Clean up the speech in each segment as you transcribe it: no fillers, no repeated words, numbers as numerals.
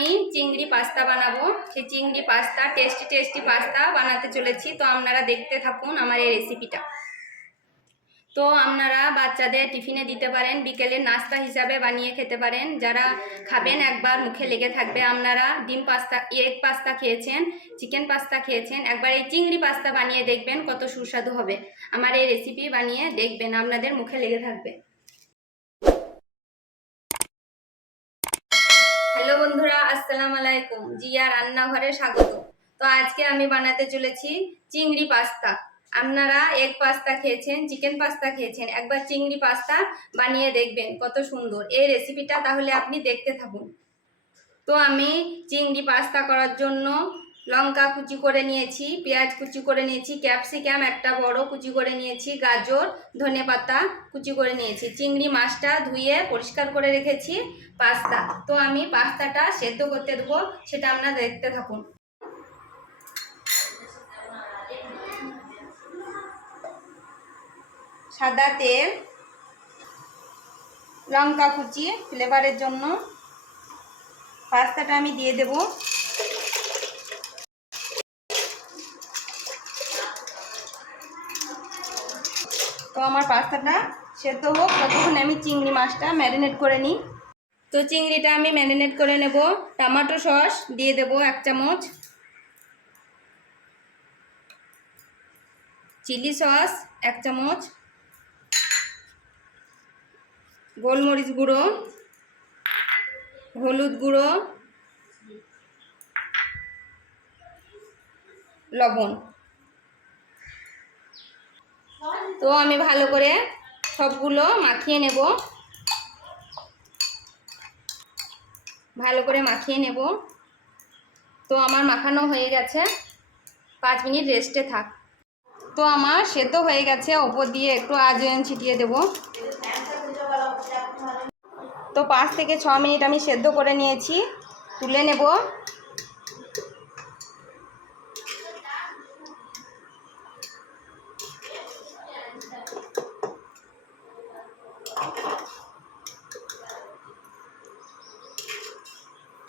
আমি চিংড়ি পাস্তা বানাবো। সেই চিংড়ি পাস্তা টেস্টি পাস্তা বানাতে চলেছি। তো আপনারা দেখতে থাকুন আমার এই রেসিপিটা। তো আপনারা বাচ্চাদের টিফিনে দিতে পারেন, বিকেলের নাস্তা হিসাবে বানিয়ে খেতে পারেন। যারা খাবেন একবার মুখে লেগে থাকবে। আপনারা ডিম পাস্তা, এগ পাস্তা খেয়েছেন, চিকেন পাস্তা খেয়েছেন, একবার এই চিংড়ি পাস্তা বানিয়ে দেখবেন কত সুস্বাদু হবে। আমার এই রেসিপি বানিয়ে দেখবেন, আপনাদের মুখে লেগে থাকবে। হ্যালো বন্ধুরা, আসসালামু আলাইকুম। জিয়া রান্নাঘরে স্বাগত। তো আজকে আমি বানাতে চলেছি চিংড়ি পাস্তা। আপনারা এগ পাস্তা খেয়েছেন, চিকেন পাস্তা খেয়েছেন, একবার চিংড়ি পাস্তা বানিয়ে দেখবেন কত সুন্দর এই রেসিপিটা। তাহলে আপনি দেখতে থাকুন। তো আমি চিংড়ি পাস্তা করার জন্য লঙ্কা কুচি করে নিয়েছি, পেঁয়াজ কুচি করে নিয়েছি, ক্যাপসিকাম একটা বড় কুচি করে নিয়েছি, গাজর, ধনেপাতা কুচি করে নিয়েছি, চিংড়ি মাছটা ধুয়ে পরিষ্কার করে রেখেছি, পাস্তা। তো আমি পাস্তাটা সেদ্ধ করতে দেবো, সেটা আপনারা দেখতে থাকুন। সাদা তেল, লঙ্কা কুচি ফ্লেভারের জন্য, পাস্তাটা আমি দিয়ে দেব। তো আমার পাস্তাটা সেদ্ধ হোক, ততক্ষণ আমি চিংড়ি মাছটা ম্যারিনেট করে নিই। তো চিংড়িটা আমি ম্যারিনেট করে নেব। টমেটো সস দিয়ে দেব 1 চামচ, চিলি সস 1 চামচ, গোলমরিচ গুঁড়ো, হলুদ গুঁড়ো, লবণ। তো আমি ভালো করে সবগুলো মাখিয়ে নেব, ভালো করে মাখিয়ে নেব। তো আমার মাখানো হয়ে গেছে, 5 মিনিট রেস্টে থাক। তো আমার সেদ্ধ হয়ে গেছে, ওপর দিয়ে একটু আজওয়াইন ছিটিয়ে দেব। তো 5 থেকে 6 মিনিট আমি সেদ্ধ করে নিয়েছি, তুলে নেব।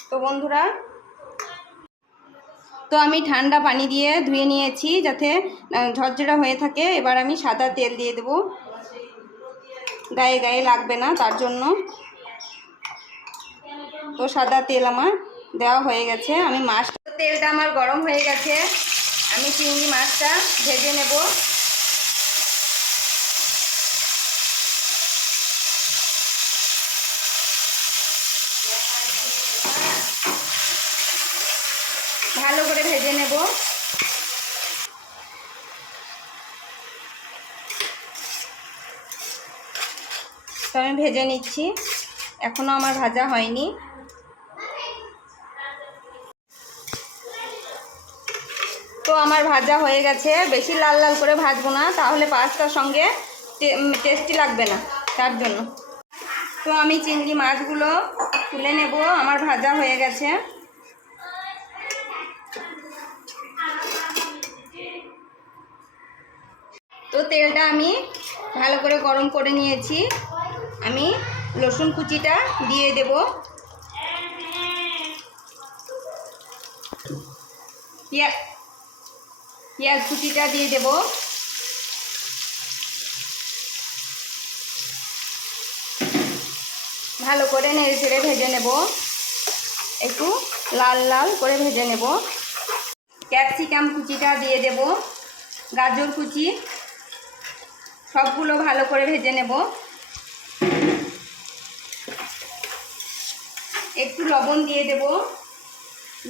তো বন্ধুরা, তো আমি ঠান্ডা পানি দিয়ে ধুয়ে নিয়েছি যাতে ঝরঝরা হয়ে থাকে। এবার আমি সাদা তেল দিয়ে দেব, গায়ে গায়ে লাগবে না তার জন্য। তো সাদা তেল আমার দেওয়া হয়ে গেছে। আমি তেলটা আমার গরম হয়ে গেছে, আমি চিংড়ি মাছটা ভেজে নেব। ভালো করে ভেজে নেব। তো আমি ভেজে নিচ্ছি, এখনো আমার ভাজা হয়নি। তো আমার ভাজা হয়ে গেছে। বেশি লাল লাল করে ভাজবো না, তাহলে পাস্তার সঙ্গে টেস্টি লাগবে না, তার জন্য। তো আমি চিংড়ি মাছগুলো তুলে নেব, আমার ভাজা হয়ে গেছে। তো তেলটা আমি ভালো করে গরম করে নিয়েছি। আমি রসুন কুচিটা দিয়ে দেব, পেঁয়াজ কুচিটা দিয়ে দেব, ভালো করে নেড়ে চেড়ে ভেজে নেব, একটু লাল লাল করে ভেজে নেব। ক্যাপসিকাম কুচিটা দিয়ে দেব, গাজর কুচি, সবগুলো ভালো করে ভেজে নেব। একটু লবণ দিয়ে দেব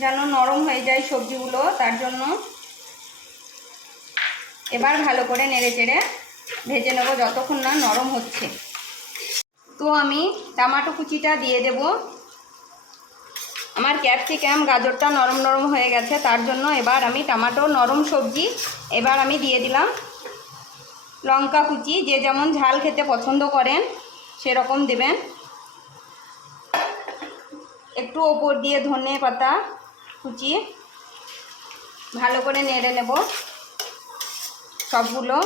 যেন নরম হয়ে যায় সবজিগুলো, তার জন্য। এবার ভালো করে নেড়ে চেড়ে ভেজে নেব যতক্ষণ না নরম হচ্ছে। তো আমি টমেটো কুচিটা দিয়ে দেব। আমার ক্যাপসিকাম গাজরটা নরম নরম হয়ে গেছে, তার জন্য এবার আমি টমেটো নরম সবজি এবার আমি দিয়ে দিলাম। লঙ্কা কুচি, যে যেমন ঝাল খেতে পছন্দ করেন সেরকম দেবেন। একটু ওপর দিয়ে ধনে পাতা কুচি, ভালো করে নেড়ে নেব সবগুলো।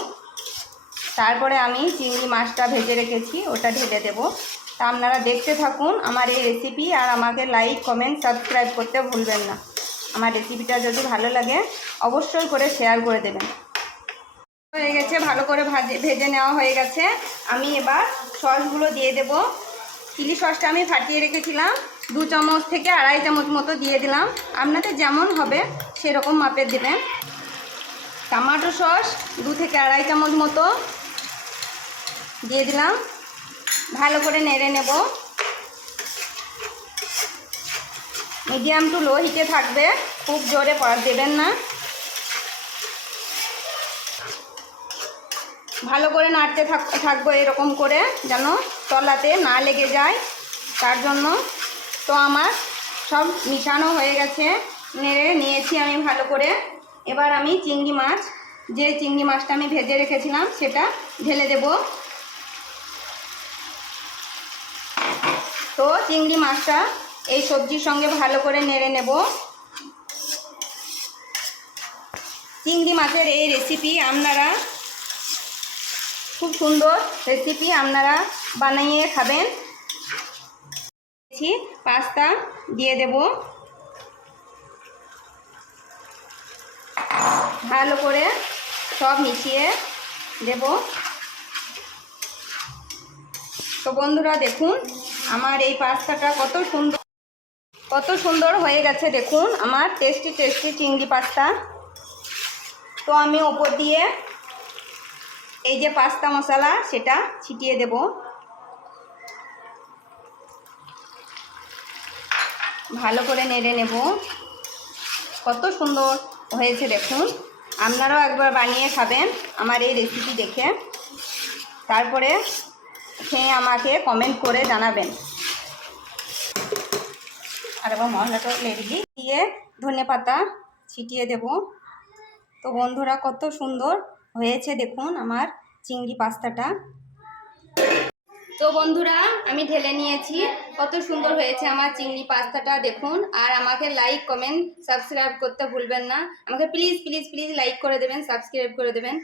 তারপরে আমি চিংড়ি মাছটা ভেজে রেখেছি ওটা ঢেলে দেব। তা আপনারা দেখতে থাকুন আমার এই রেসিপি, আর আমাকে লাইক কমেন্ট সাবস্ক্রাইব করতে ভুলবেন না। আমার রেসিপিটা যদি ভালো লাগে অবশ্যই করে শেয়ার করে দেবেন। হয়ে গেছে, ভালো করে ভেজে নেওয়া হয়ে গেছে। আমি এবার সসগুলো দিয়ে দেব। চিলি সসটা আমি ফাটিয়ে রেখেছিলাম, 2 চামচ থেকে 2.5 চামচ মতো দিয়ে দিলাম। আপনাদের যেমন হবে সেরকম মাপের দেবেন। টমেটো সস 2 থেকে 2.5 চামচ মতো দিয়ে দিলাম। ভালো করে নেড়ে নেব। মিডিয়াম টু লো হিটে থাকবে, খুব জোরে দেবেন না। ভালো করে নাড়তে থাকবো এরকম করে, যেন তলাতে না লেগে যায়, তার জন্য। তো আমার সব মিশানো হয়ে গেছে, নেড়ে নিয়েছি আমি ভালো করে। এবার আমি চিংড়ি মাছ, যে চিংড়ি মাছটা আমি ভেজে রেখেছিলাম সেটা ঢেলে দেব। তো চিংড়ি মাছটা এই সবজির সঙ্গে ভালো করে নেড়ে নেব। চিংড়ি মাছের এই রেসিপি আপনারা খুব সুন্দর রেসিপি, আপনারা বানিয়ে খাবেন। পাস্তা দিয়ে দেব, ভালো করে সব মিশিয়ে দেব। তো বন্ধুরা দেখুন আমার এই পাস্তাটা কত সুন্দর হয়ে গেছে। দেখুন আমার টেস্টি টেস্টি চিংড়ি পাস্তা। তো আমি ওপর দিয়ে এই যে পাস্তা মশলা সেটা ছিটিয়ে দেব। ভালো করে নেড়ে নেব। কত সুন্দর হয়েছে দেখুন। আপনারাও একবার বানিয়ে খাবেন আমার এই রেসিপি দেখে, তারপরে খেয়ে আমাকে কমেন্ট করে জানাবেন। আর এবার মশলাটা নেড়ে দিয়ে ধনেপাতা ছিটিয়ে দেব। তো বন্ধুরা কত সুন্দর হয়েছে দেখুন আমার চিংড়ি পাস্তাটা। তো বন্ধুরা আমি ঢেলে নিয়েছি, কত সুন্দর হয়েছে আমার চিংড়ি পাস্তাটা দেখুন। আর আমাকে লাইক কমেন্ট সাবস্ক্রাইব করতে ভুলবেন না। আমাকে প্লিজ প্লিজ প্লিজ লাইক করে দেবেন, সাবস্ক্রাইব করে দেবেন।